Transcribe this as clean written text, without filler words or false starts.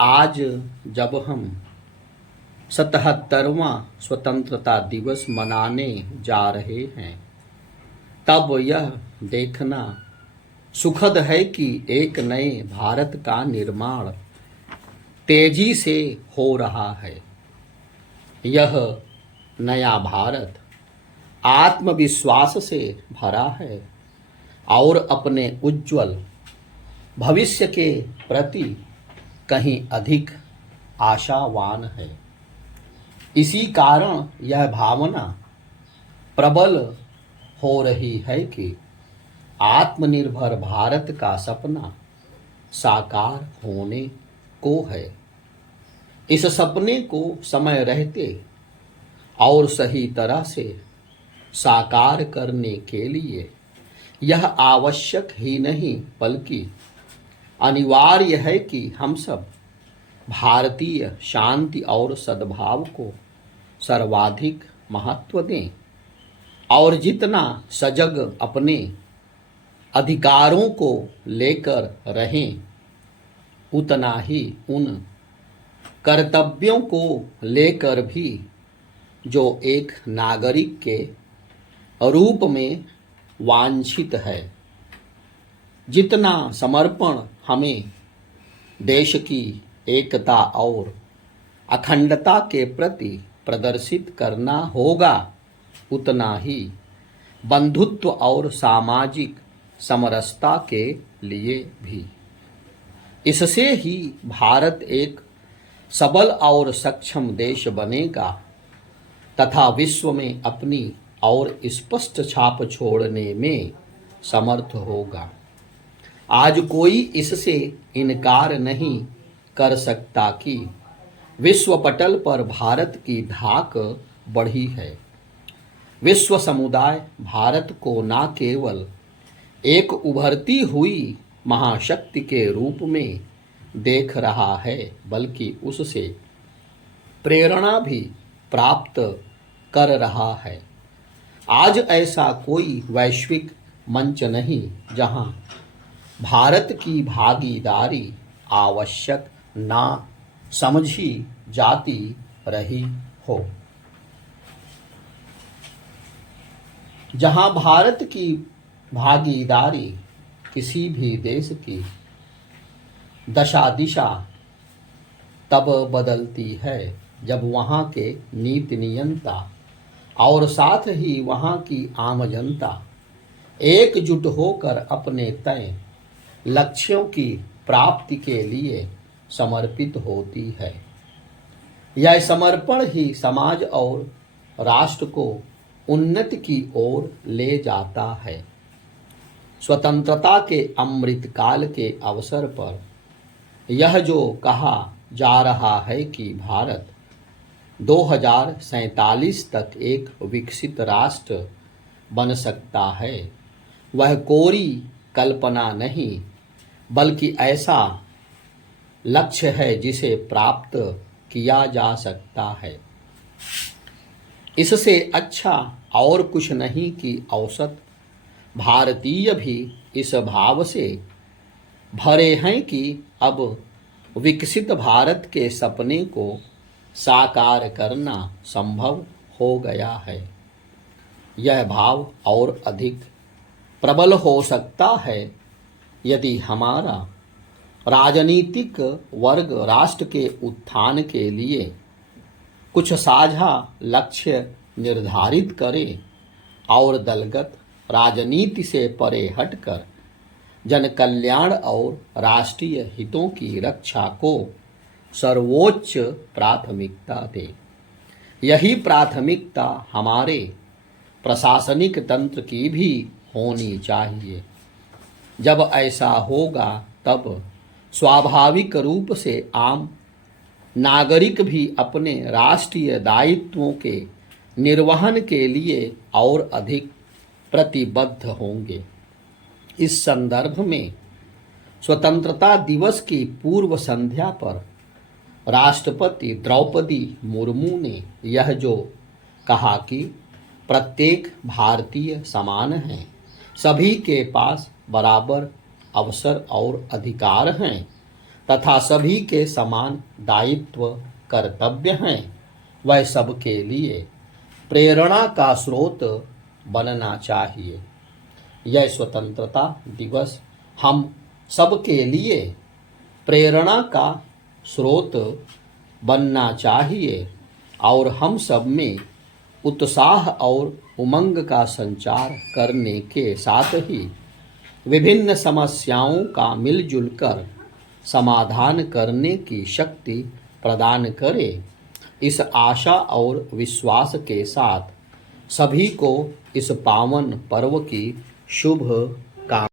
आज जब हम 77वां स्वतंत्रता दिवस मनाने जा रहे हैं, तब यह देखना सुखद है कि एक नए भारत का निर्माण तेजी से हो रहा है। यह नया भारत आत्मविश्वास से भरा है और अपने उज्जवल भविष्य के प्रति कहीं अधिक आशावान है। इसी कारण यह भावना प्रबल हो रही है कि आत्मनिर्भर भारत का सपना साकार होने को है। इस सपने को समय रहते और सही तरह से साकार करने के लिए यह आवश्यक ही नहीं बल्कि अनिवार्य है कि हम सब भारतीय शांति और सद्भाव को सर्वाधिक महत्व दें और जितना सजग अपने अधिकारों को लेकर रहें, उतना ही उन कर्तव्यों को लेकर भी जो एक नागरिक के रूप में वांछित है। जितना समर्पण हमें देश की एकता और अखंडता के प्रति प्रदर्शित करना होगा, उतना ही बंधुत्व और सामाजिक समरसता के लिए भी। इससे ही भारत एक सबल और सक्षम देश बनेगा तथा विश्व में अपनी और स्पष्ट छाप छोड़ने में समर्थ होगा। आज कोई इससे इनकार नहीं कर सकता कि विश्व पटल पर भारत की धाक बढ़ी है। विश्व समुदाय भारत को न केवल एक उभरती हुई महाशक्ति के रूप में देख रहा है, बल्कि उससे प्रेरणा भी प्राप्त कर रहा है। आज ऐसा कोई वैश्विक मंच नहीं जहां भारत की भागीदारी आवश्यक ना समझी जाती रही हो, जहां भारत की भागीदारी किसी भी देश की दशा दिशा तब बदलती है जब वहां के नीति नियंता और साथ ही वहां की आम जनता एकजुट होकर अपने तय लक्ष्यों की प्राप्ति के लिए समर्पित होती है। यह समर्पण ही समाज और राष्ट्र को उन्नति की ओर ले जाता है। स्वतंत्रता के अमृत काल के अवसर पर यह जो कहा जा रहा है कि भारत 2047 तक एक विकसित राष्ट्र बन सकता है, वह कोरी कल्पना नहीं बल्कि ऐसा लक्ष्य है जिसे प्राप्त किया जा सकता है। इससे अच्छा और कुछ नहीं कि औसत भारतीय भी इस भाव से भरे हैं कि अब विकसित भारत के सपने को साकार करना संभव हो गया है। यह भाव और अधिक प्रबल हो सकता है यदि हमारा राजनीतिक वर्ग राष्ट्र के उत्थान के लिए कुछ साझा लक्ष्य निर्धारित करे और दलगत राजनीति से परे हटकर जन कल्याण और राष्ट्रीय हितों की रक्षा को सर्वोच्च प्राथमिकता दे। यही प्राथमिकता हमारे प्रशासनिक तंत्र की भी होनी चाहिए। जब ऐसा होगा तब स्वाभाविक रूप से आम नागरिक भी अपने राष्ट्रीय दायित्वों के निर्वहन के लिए और अधिक प्रतिबद्ध होंगे। इस संदर्भ में स्वतंत्रता दिवस की पूर्व संध्या पर राष्ट्रपति द्रौपदी मुर्मू ने यह जो कहा कि प्रत्येक भारतीय समान है, सभी के पास बराबर अवसर और अधिकार हैं तथा सभी के समान दायित्व कर्तव्य हैं, वह सबके लिए प्रेरणा का स्रोत बनना चाहिए। यह स्वतंत्रता दिवस हम सबके लिए प्रेरणा का स्रोत बनना चाहिए और हम सब में उत्साह और उमंग का संचार करने के साथ ही विभिन्न समस्याओं का मिलजुल कर समाधान करने की शक्ति प्रदान करे। इस आशा और विश्वास के साथ सभी को इस पावन पर्व की शुभ